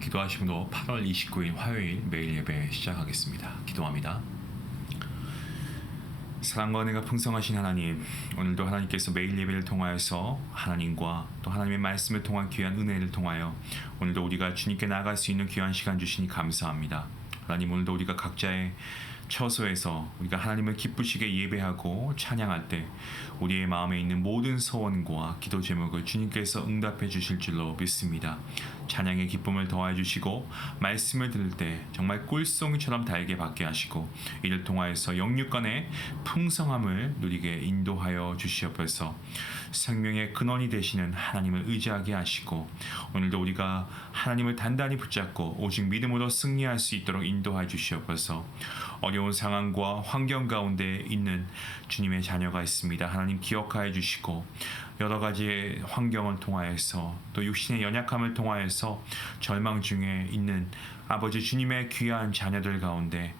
기도하신 분도 8월 29일 화요일 매일 예배 시작하겠습니다. 기도합니다. 사랑과 은혜가 풍성하신 하나님, 오늘도 하나님께서 매일 예배를 통하여서 하나님과 또 하나님의 말씀을 통한 귀한 은혜를 통하여 오늘도 우리가 주님께 나아갈 수 있는 귀한 시간 주시니 감사합니다. 하나님, 오늘도 우리가 각자의 처소에서 우리가 하나님을 기쁘시게 예배하고 찬양할 때 우리의 마음에 있는 모든 소원과 기도 제목을 주님께서 응답해 주실 줄로 믿습니다. 찬양의 기쁨을 더하여 주시고 말씀을 들을 때 정말 꿀송이처럼 달게 받게 하시고 이를 통하여서 영육간의 풍성함을 누리게 인도하여 주시옵소서. 생명의 근원이 되시는 하나님을 의지하게 하시고 오늘도 우리가 하나님을 단단히 붙잡고 오직 믿음으로 승리할 수 있도록 인도하여 주시옵소서. 어려운 상황과 환경 가운데 있는 주님의 자녀가 있습니다. 하나님 기억하여 주시고 여러 가지의 환경을 통하여서 또 육신의 연약함을 통하여서 절망 중에 있는 아버지 주님의 귀한 자녀들 가운데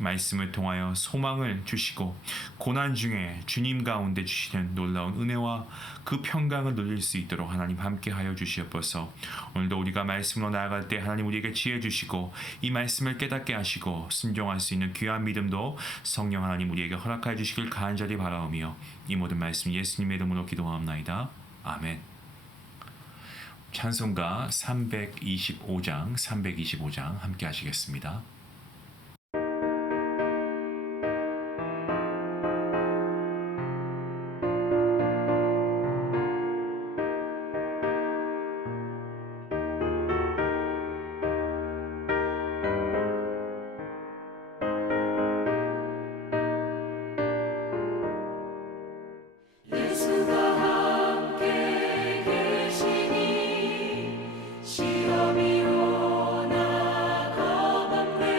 말씀을 통하여 소망을 주시고 고난 중에 주님 가운데 주시는 놀라운 은혜와 그 평강을 누릴 수 있도록 하나님 함께하여 주시옵소서. 오늘도 우리가 말씀으로 나아갈 때 하나님 우리에게 지혜 주시고 이 말씀을 깨닫게 하시고 순종할 수 있는 귀한 믿음도 성령 하나님 우리에게 허락하여 주시길 간절히 바라오며 이 모든 말씀 예수님의 이름으로 기도하옵나이다. 아멘. 찬송가 325장 함께 하시겠습니다. 시험이 오나 겁없네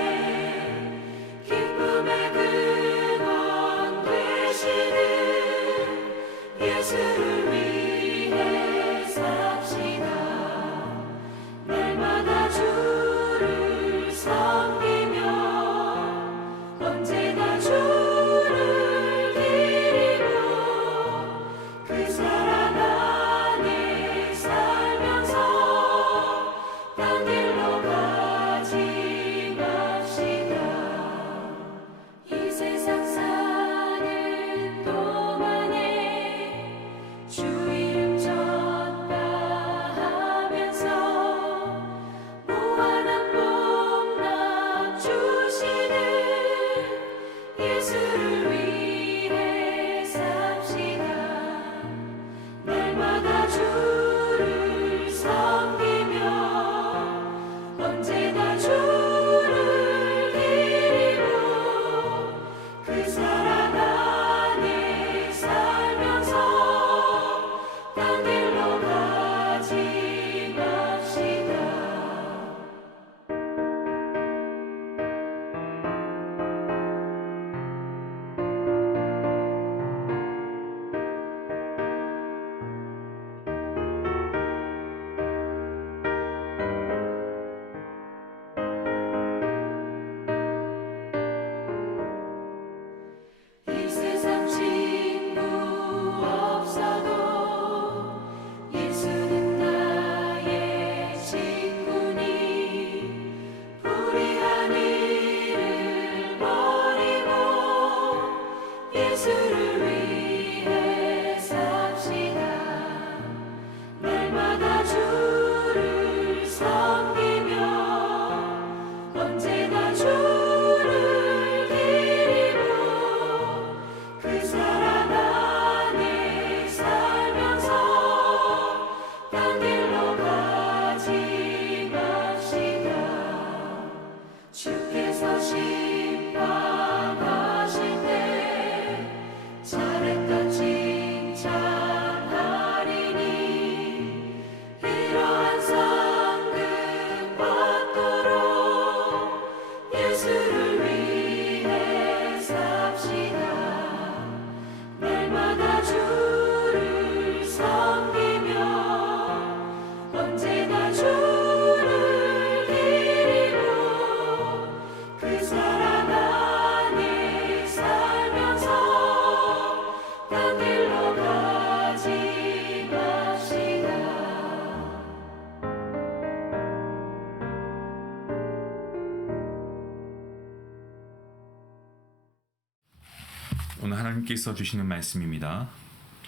오늘 하나님께서 주시는 말씀입니다.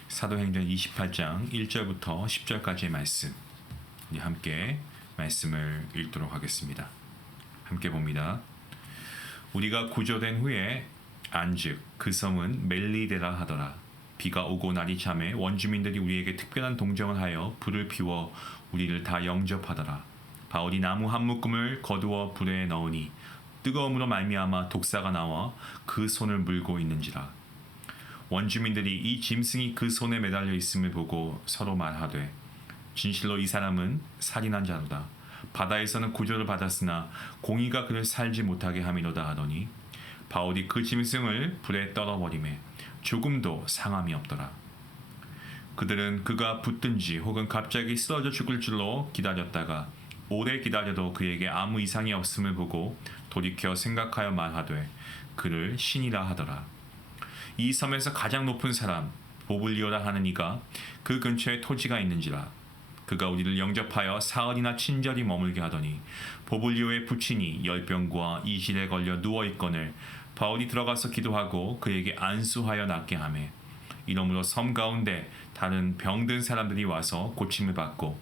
사도행전 28장 1절부터 10절까지의 말씀. 함께 말씀을 읽도록 하겠습니다. 함께 봅니다. 우리가 구조된 후에 안즉 그 섬은 멜리데라 하더라. 비가 오고 날이 참에 원주민들이 우리에게 특별한 동정을 하여 불을 피워 우리를 다 영접하더라. 바울이 나무 한 묶음을 거두어 불에 넣으니 뜨거움으로 말미암아 독사가 나와 그 손을 물고 있는지라. 원주민들이 이 짐승이 그 손에 매달려 있음을 보고 서로 말하되 진실로 이 사람은 살인한 자로다. 바다에서는 구조를 받았으나 공의가 그를 살지 못하게 함이로다 하더니 바울이 그 짐승을 불에 떨어버리매 조금도 상함이 없더라. 그들은 그가 붙든지 혹은 갑자기 쓰러져 죽을 줄로 기다렸다가 오래 기다려도 그에게 아무 이상이 없음을 보고 돌이켜 생각하여 말하되 그를 신이라 하더라. 이 섬에서 가장 높은 사람 보블리오라 하는 이가 그 근처에 토지가 있는지라. 그가 우리를 영접하여 사흘이나 친절히 머물게 하더니 보블리오의 부친이 열병과 이실에 걸려 누워있거늘 바울이 들어가서 기도하고 그에게 안수하여 낫게 하매 이러므로 섬 가운데 다른 병든 사람들이 와서 고침을 받고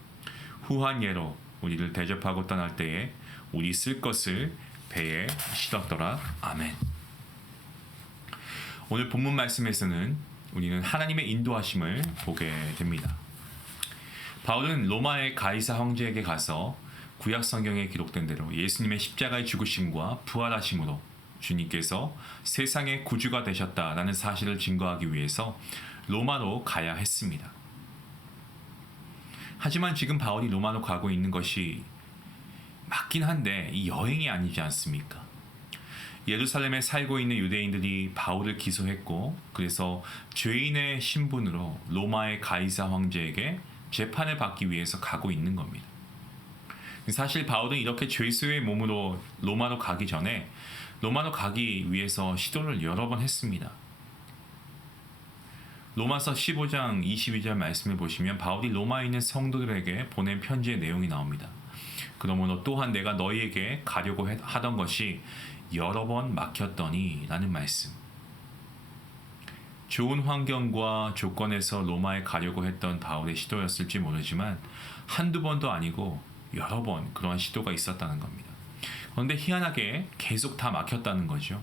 후한 예로 우리를 대접하고 떠날 때에 우리 쓸 것을 배에 실었더라. 아멘. 오늘 본문 말씀에서는 우리는 하나님의 인도하심을 보게 됩니다. 바울은 로마의 가이사 황제에게 가서 구약 성경에 기록된 대로 예수님의 십자가의 죽으심과 부활하심으로 주님께서 세상의 구주가 되셨다라는 사실을 증거하기 위해서 로마로 가야 했습니다. 하지만 지금 바울이 로마로 가고 있는 것이 맞긴 한데 이 여행이 아니지 않습니까? 예루살렘에 살고 있는 유대인들이 바울을 기소했고 그래서 죄인의 신분으로 로마의 가이사 황제에게 재판을 받기 위해서 가고 있는 겁니다. 사실 바울은 이렇게 죄수의 몸으로 로마로 가기 전에 로마로 가기 위해서 시도를 여러 번 했습니다. 로마서 15장 22절 말씀을 보시면 바울이 로마에 있는 성도들에게 보낸 편지의 내용이 나옵니다. 그러므로 또한 내가 너희에게 가려고 하던 것이 여러 번 막혔더니 라는 말씀. 좋은 환경과 조건에서 로마에 가려고 했던 바울의 시도였을지 모르지만 한두 번도 아니고 여러 번 그러한 시도가 있었다는 겁니다. 그런데 희한하게 계속 다 막혔다는 거죠.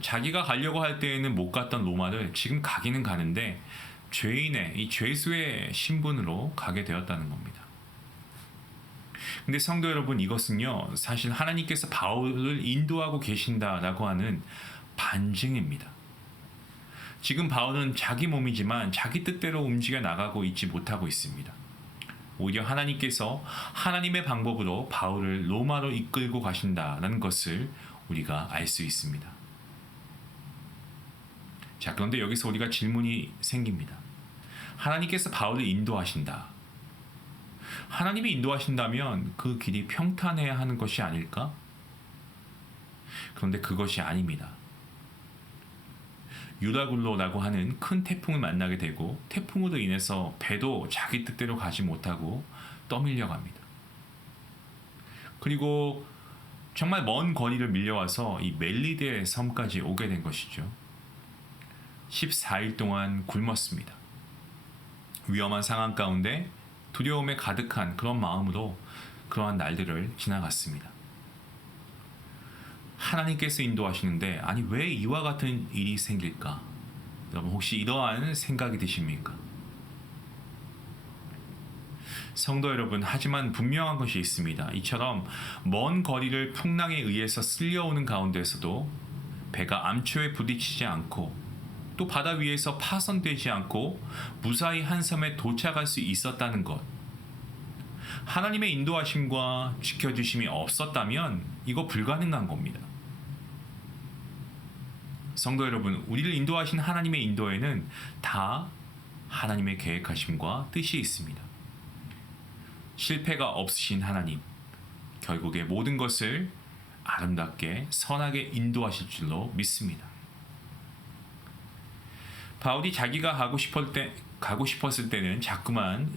자기가 가려고 할 때에는 못 갔던 로마를 지금 가기는 가는데 죄인의 이 죄수의 신분으로 가게 되었다는 겁니다. 근데 성도 여러분, 이것은요 사실 하나님께서 바울을 인도하고 계신다라고 하는 반증입니다. 지금 바울은 자기 몸이지만 자기 뜻대로 움직여 나가고 있지 못하고 있습니다. 오히려 하나님께서 하나님의 방법으로 바울을 로마로 이끌고 가신다라는 것을 우리가 알 수 있습니다. 자, 그런데 여기서 우리가 질문이 생깁니다. 하나님께서 바울을 인도하신다. 하나님이 인도하신다면 그 길이 평탄해야 하는 것이 아닐까? 그런데 그것이 아닙니다. 유라굴로라고 하는 큰 태풍을 만나게 되고 태풍으로 인해서 배도 자기 뜻대로 가지 못하고 떠밀려 갑니다. 그리고 정말 먼 거리를 밀려와서 이 멜리데 섬까지 오게 된 것이죠. 14일 동안 굶었습니다. 위험한 상황 가운데 두려움에 가득한 그런 마음으로 그러한 날들을 지나갔습니다. 하나님께서 인도하시는데 아니 왜 이와 같은 일이 생길까? 여러분 혹시 이러한 생각이 드십니까? 성도 여러분, 하지만 분명한 것이 있습니다. 이처럼 먼 거리를 풍랑에 의해서 쓸려오는 가운데서도 배가 암초에 부딪히지 않고 또 바다 위에서 파손되지 않고 무사히 한 섬에 도착할 수 있었다는 것, 하나님의 인도하심과 지켜주심이 없었다면 이거 불가능한 겁니다. 성도 여러분, 우리를 인도하신 하나님의 인도에는 다 하나님의 계획하심과 뜻이 있습니다. 실패가 없으신 하나님, 결국에 모든 것을 아름답게 선하게 인도하실 줄로 믿습니다. 바울이 자기가 가고 싶었을 때는 자꾸만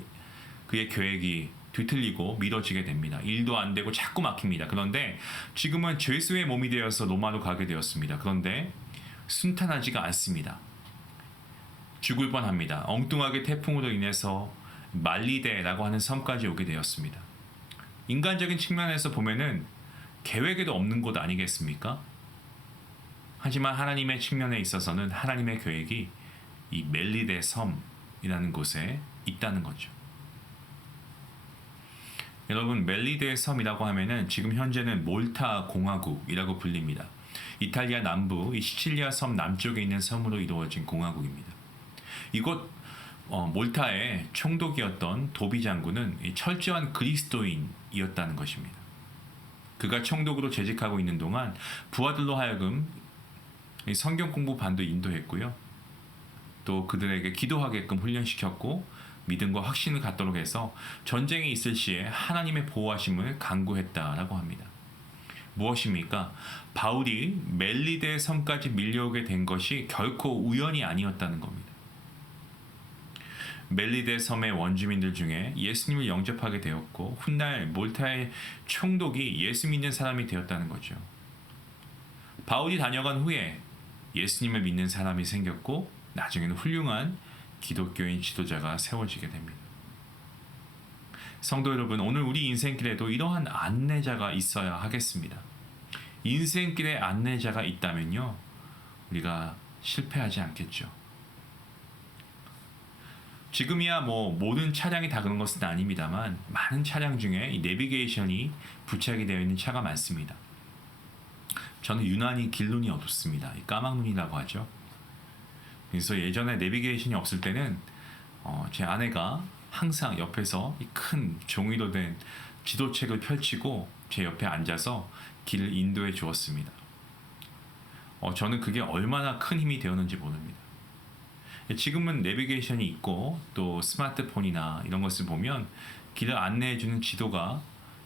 그의 계획이 뒤틀리고 미뤄지게 됩니다. 일도 안 되고 자꾸 막힙니다. 그런데 지금은 죄수의 몸이 되어서 로마로 가게 되었습니다. 그런데 순탄하지가 않습니다. 죽을 뻔합니다. 엉뚱하게 태풍으로 인해서 말리데라고 하는 섬까지 오게 되었습니다. 인간적인 측면에서 보면은 계획에도 없는 곳 아니겠습니까? 하지만 하나님의 측면에 있어서는 하나님의 계획이 이 멜리데 섬이라는 곳에 있다는 거죠. 여러분, 멜리데 섬이라고 하면은 지금 현재는 몰타 공화국이라고 불립니다. 이탈리아 남부 이 시칠리아 섬 남쪽에 있는 섬으로 이루어진 공화국입니다. 이곳 몰타의 총독이었던 도비 장군은 철저한 그리스도인이었다는 것입니다. 그가 총독으로 재직하고 있는 동안 부하들로 하여금 성경 공부 반도 인도했고요. 또 그들에게 기도하게끔 훈련시켰고 믿음과 확신을 갖도록 해서 전쟁이 있을 시에 하나님의 보호하심을 간구했다라고 합니다. 무엇입니까? 바울이 멜리데 섬까지 밀려오게 된 것이 결코 우연이 아니었다는 겁니다. 멜리데 섬의 원주민들 중에 예수님을 영접하게 되었고 훗날 몰타의 총독이 예수 믿는 사람이 되었다는 거죠. 바울이 다녀간 후에 예수님을 믿는 사람이 생겼고 나중에는 훌륭한 기독교인 지도자가 세워지게 됩니다. 성도 여러분, 오늘 우리 인생길에도 이러한 안내자가 있어야 하겠습니다. 인생길에 안내자가 있다면요, 우리가 실패하지 않겠죠. 지금이야 모든 차량이 다 그런 것은 아닙니다만 많은 차량 중에 이 내비게이션이 부착이 되어 있는 차가 많습니다. 저는 유난히 길눈이 어둡습니다. 까막눈이라고 하죠. 그래서 예전에 내비게이션이 없을 때는 제 아내가 항상 옆에서 이 큰 종이로 된 지도책을 펼치고 제 옆에 앉아서 길을 인도해 주었습니다. 저는 그게 얼마나 큰 힘이 되었는지 모릅니다. 지금은 내비게이션이 있고 또 스마트폰이나 이런 것을 보면 길을 안내해 주는 지도가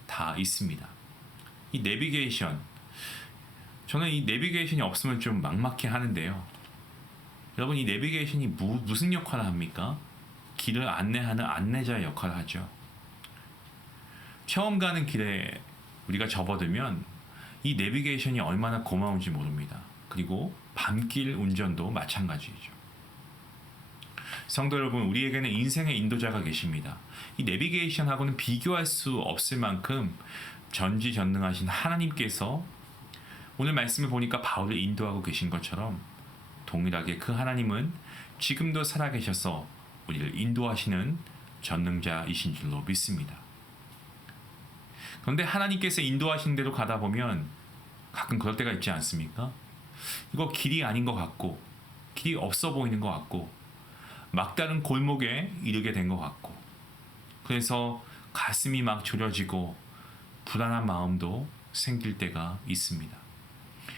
다 있습니다. 이 내비게이션, 저는 이 내비게이션이 없으면 좀 막막해 하는데요. 여러분, 이 내비게이션이 무슨 역할을 합니까? 길을 안내하는 안내자의 역할을 하죠. 처음 가는 길에 우리가 접어들면 이 내비게이션이 얼마나 고마운지 모릅니다. 그리고 밤길 운전도 마찬가지죠. 성도 여러분, 우리에게는 인생의 인도자가 계십니다. 이 내비게이션하고는 비교할 수 없을 만큼 전지전능하신 하나님께서 오늘 말씀을 보니까 바울을 인도하고 계신 것처럼 동일하게 그 하나님은 지금도 살아계셔서 우리를 인도하시는 전능자이신 줄로 믿습니다. 그런데 하나님께서 인도하신 대로 가다 보면 가끔 그럴 때가 있지 않습니까? 이거 길이 아닌 것 같고 길이 없어 보이는 것 같고 막다른 골목에 이르게 된 것 같고 그래서 가슴이 막 졸여지고 불안한 마음도 생길 때가 있습니다.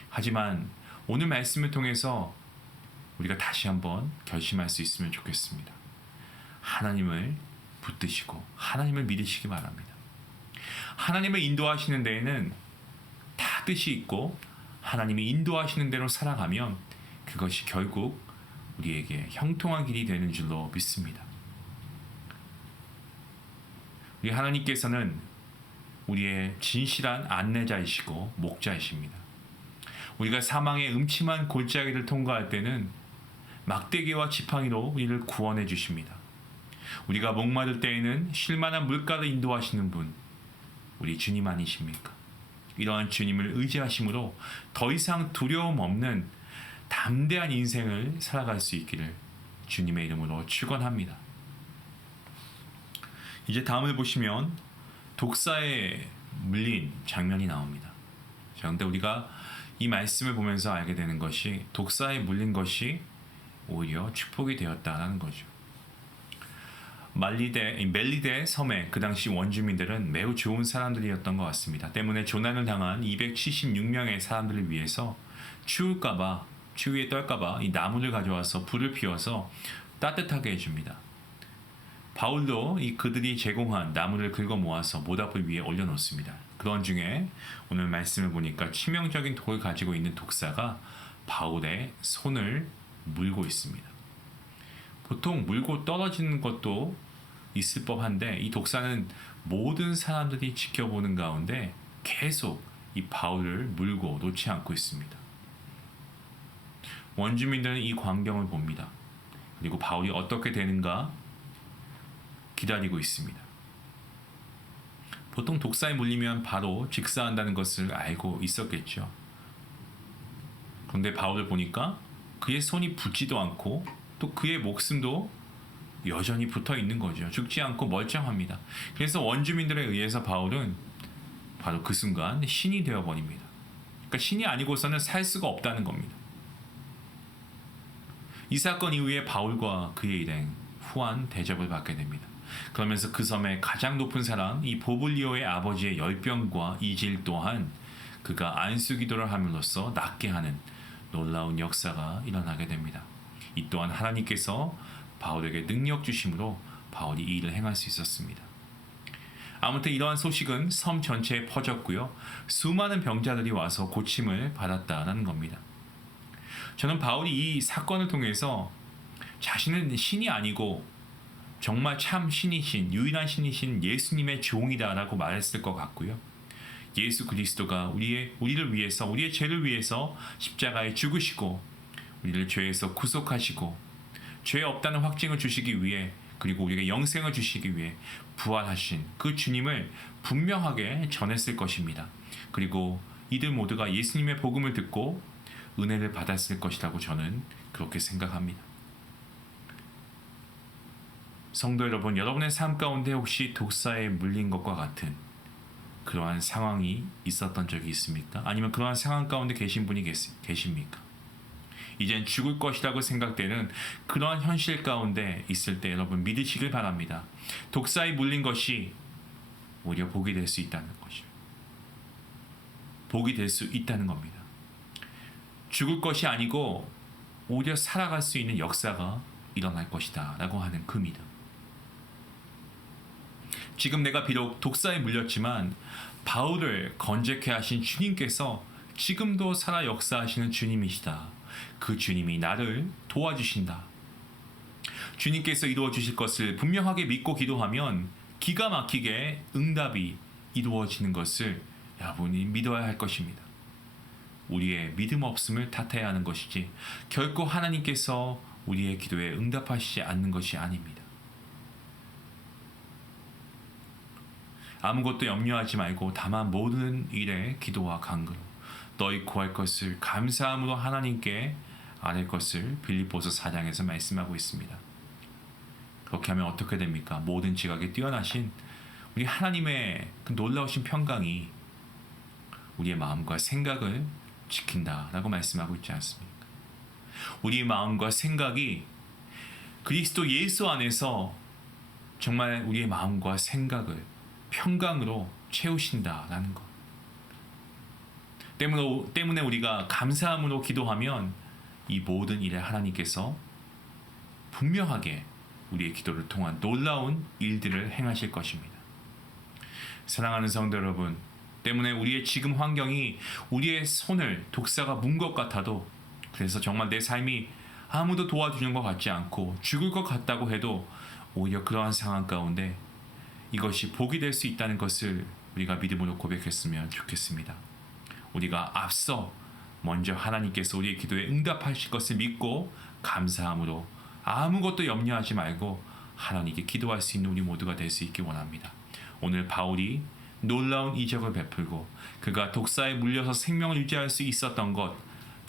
하지만 오늘 말씀을 통해서 우리가 다시 한번 결심할 수 있으면 좋겠습니다. 하나님을 붙드시고 하나님을 믿으시기 바랍니다. 하나님을 인도하시는 데에는 다 뜻이 있고 하나님이 인도하시는 대로 살아가면 그것이 결국 우리에게 형통한 길이 되는 줄로 믿습니다. 우리 하나님께서는 우리의 진실한 안내자이시고 목자이십니다. 우리가 사망의 음침한 골짜기를 통과할 때는 막대기와 지팡이로 우리를 구원해 주십니다. 우리가 목마를 때에는 쉴만한 물가를 인도하시는 분, 우리 주님 아니십니까? 이러한 주님을 의지하심으로 더 이상 두려움 없는 담대한 인생을 살아갈 수 있기를 주님의 이름으로 축원합니다. 이제 다음을 보시면 독사에 물린 장면이 나옵니다. 그런데 우리가 이 말씀을 보면서 알게 되는 것이 독사에 물린 것이 오히려 축복이 되었다는 거죠. 멜리데 섬의 그 당시 원주민들은 매우 좋은 사람들이었던 것 같습니다. 때문에 조난을 당한 276명의 사람들을 위해서 추위에 떨까봐 이 나무를 가져와서 불을 피워서 따뜻하게 해줍니다. 바울도 그들이 제공한 나무를 긁어 모아서 모닥불 위에 올려놓습니다. 그런 중에 오늘 말씀을 보니까 치명적인 독을 가지고 있는 독사가 바울의 손을 물고 있습니다. 보통 물고 떨어지는 것도 있을 법한데 이 독사는 모든 사람들이 지켜보는 가운데 계속 이 바울을 물고 놓지 않고 있습니다. 원주민들은 이 광경을 봅니다. 그리고 바울이 어떻게 되는가 기다리고 있습니다. 보통 독사에 물리면 바로 직사한다는 것을 알고 있었겠죠. 그런데 바울을 보니까 그의 손이 붓지도 않고 또 그의 목숨도 여전히 붙어 있는 거죠. 죽지 않고 멀쩡합니다. 그래서 원주민들에 의해서 바울은 바로 그 순간 신이 되어버립니다. 그러니까 신이 아니고서는 살 수가 없다는 겁니다. 이 사건 이후에 바울과 그의 일행 후한 대접을 받게 됩니다. 그러면서 그 섬의 가장 높은 사람 이 보블리오의 아버지의 열병과 이질 또한 그가 안수기도를 함으로써 낫게 하는 놀라운 역사가 일어나게 됩니다. 이 또한 하나님께서 바울에게 능력 주심으로 바울이 이 일을 행할 수 있었습니다. 아무튼 이러한 소식은 섬 전체에 퍼졌고요. 수많은 병자들이 와서 고침을 받았다는 겁니다. 저는 바울이 이 사건을 통해서 자신은 신이 아니고 정말 참 신이신 유일한 신이신 예수님의 종이다라고 말했을 것 같고요. 예수 그리스도가 우리를 위해서 우리의 죄를 위해서 십자가에 죽으시고 우리를 죄에서 구속하시고 죄 없다는 확증을 주시기 위해 그리고 우리에게 영생을 주시기 위해 부활하신 그 주님을 분명하게 전했을 것입니다. 그리고 이들 모두가 예수님의 복음을 듣고 은혜를 받았을 것이라고 저는 그렇게 생각합니다. 성도 여러분, 여러분의 삶 가운데 혹시 독사에 물린 것과 같은 그러한 상황이 있었던 적이 있습니까? 아니면 그러한 상황 가운데 계신 분이 계십니까? 이젠 죽을 것이라고 생각되는 그러한 현실 가운데 있을 때 여러분 믿으시길 바랍니다. 독사에 물린 것이 오히려 복이 될 수 있다는 것이죠. 복이 될 수 있다는 겁니다. 죽을 것이 아니고 오히려 살아갈 수 있는 역사가 일어날 것이다 라고 하는 그 믿음. 지금 내가 비록 독사에 물렸지만 바울을 건재케 하신 주님께서 지금도 살아 역사하시는 주님이시다. 그 주님이 나를 도와주신다. 주님께서 이루어 주실 것을 분명하게 믿고 기도하면 기가 막히게 응답이 이루어지는 것을 여러분이 믿어야 할 것입니다. 우리의 믿음 없음을 탓해야 하는 것이지 결코 하나님께서 우리의 기도에 응답하시지 않는 것이 아닙니다. 아무것도 염려하지 말고 다만 모든 일에 기도와 간구로 너희 구할 것을 감사함으로 하나님께 아뢰 것을 빌립보서 4장에서 말씀하고 있습니다. 그렇게 하면 어떻게 됩니까? 모든 지각에 뛰어나신 우리 하나님의 그 놀라우신 평강이 우리의 마음과 생각을 지킨다라고 말씀하고 있지 않습니까? 우리의 마음과 생각이 그리스도 예수 안에서 정말 우리의 마음과 생각을 평강으로 채우신다라는 것. 때문에 우리가 감사함으로 기도하면 이 모든 일에 하나님께서 분명하게 우리의 기도를 통한 놀라운 일들을 행하실 것입니다. 사랑하는 성도 여러분, 때문에 우리의 지금 환경이 우리의 손을 독사가 문 것 같아도 그래서 정말 내 삶이 아무도 도와주는 것 같지 않고 죽을 것 같다고 해도 오히려 그러한 상황 가운데 이것이 복이 될 수 있다는 것을 우리가 믿음으로 고백했으면 좋겠습니다. 우리가 앞서 먼저 하나님께서 우리의 기도에 응답하실 것을 믿고 감사함으로 아무것도 염려하지 말고 하나님께 기도할 수 있는 우리 모두가 될 수 있기 원합니다. 오늘 바울이 놀라운 이적을 베풀고 그가 독사에 물려서 생명을 유지할 수 있었던 것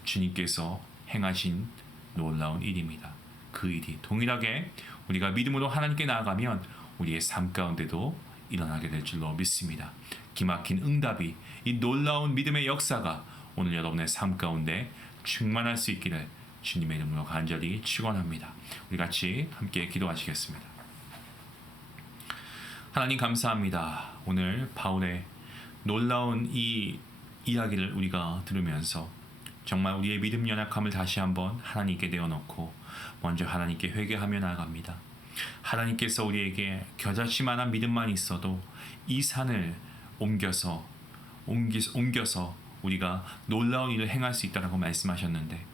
주님께서 행하신 놀라운 일입니다. 그 일이 동일하게 우리가 믿음으로 하나님께 나아가면 우리의 삶 가운데도 일어나게 될 줄로 믿습니다. 기막힌 응답이 이 놀라운 믿음의 역사가 오늘 여러분의 삶 가운데 충만할 수 있기를 주님의 이름으로 간절히 축원합니다. 우리 같이 함께 기도하시겠습니다. 하나님 감사합니다. 오늘 바울의 놀라운 이 이야기를 우리가 들으면서 정말 우리의 믿음 연약함을 다시 한번 하나님께 내어놓고 먼저 하나님께 회개하며 나아갑니다. 하나님께서 우리에게 겨자씨만한 믿음만 있어도 이 산을 옮겨서 우리가 놀라운 일을 행할 수 있다고 말씀하셨는데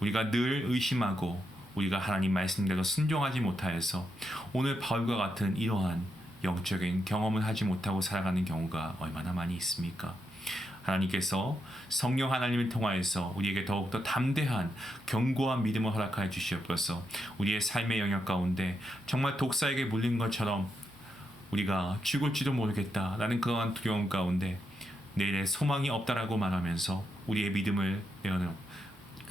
우리가 늘 의심하고 우리가 하나님 말씀대로 순종하지 못하여서 오늘 바울과 같은 이러한 영적인 경험을 하지 못하고 살아가는 경우가 얼마나 많이 있습니까? 하나님께서 성령 하나님을 통하여서 우리에게 더욱더 담대한 견고한 믿음을 허락하여 주시옵소서. 우리의 삶의 영역 가운데 정말 독사에게 물린 것처럼 우리가 죽을지도 모르겠다라는 그러한 두려움 가운데 내일의 소망이 없다라고 말하면서 우리의 믿음을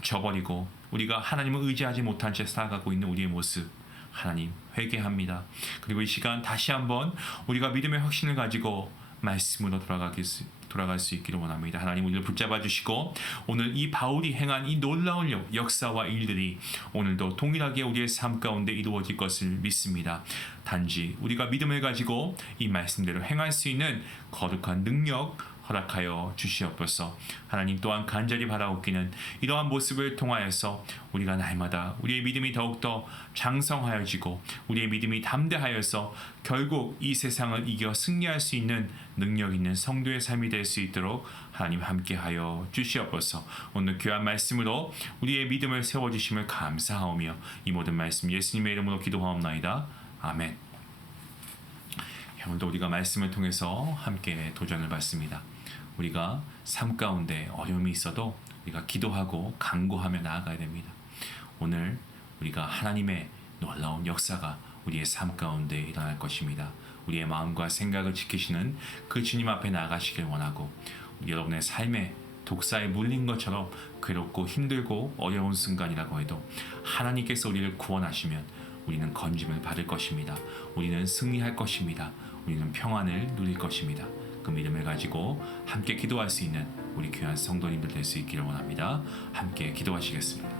저버리고 우리가 하나님을 의지하지 못한 채 살아가고 있는 우리의 모습, 하나님 회개합니다. 그리고 이 시간 다시 한번 우리가 믿음의 확신을 가지고 말씀으로 돌아갈 수 있기를 원합니다. 하나님 우리를 붙잡아 주시고 오늘 이 바울이 행한 이 놀라운 역사와 일들이 오늘도 동일하게 우리의 삶 가운데 이루어질 것을 믿습니다. 단지 우리가 믿음을 가지고 이 말씀대로 행할 수 있는 거룩한 능력 허락하여 주시옵소서. 하나님 또한 간절히 바라옵기는 이러한 모습을 통하여서 우리가 날마다 우리의 믿음이 더욱더 장성하여지고 우리의 믿음이 담대하여서 결국 이 세상을 이겨 승리할 수 있는 능력 있는 성도의 삶이 될 수 있도록 하나님 함께하여 주시옵소서. 오늘 귀한 말씀으로 우리의 믿음을 세워주심을 감사하오며 이 모든 말씀 예수님의 이름으로 기도하옵나이다. 아멘. 오늘도 우리가 말씀을 통해서 함께 도전을 받습니다. 우리가 삶 가운데 어려움이 있어도 우리가 기도하고 간구하며 나아가야 됩니다. 오늘 우리가 하나님의 놀라운 역사가 우리의 삶 가운데 일어날 것입니다. 우리의 마음과 생각을 지키시는 그 주님 앞에 나아가시길 원하고 여러분의 삶에 독사에 물린 것처럼 괴롭고 힘들고 어려운 순간이라고 해도 하나님께서 우리를 구원하시면 우리는 건짐을 받을 것입니다. 우리는 승리할 것입니다. 우리는 평안을 누릴 것입니다. 그 믿음을 가지고 함께 기도할 수 있는 우리 귀한 성도님들 될 수 있기를 원합니다. 함께 기도하시겠습니다.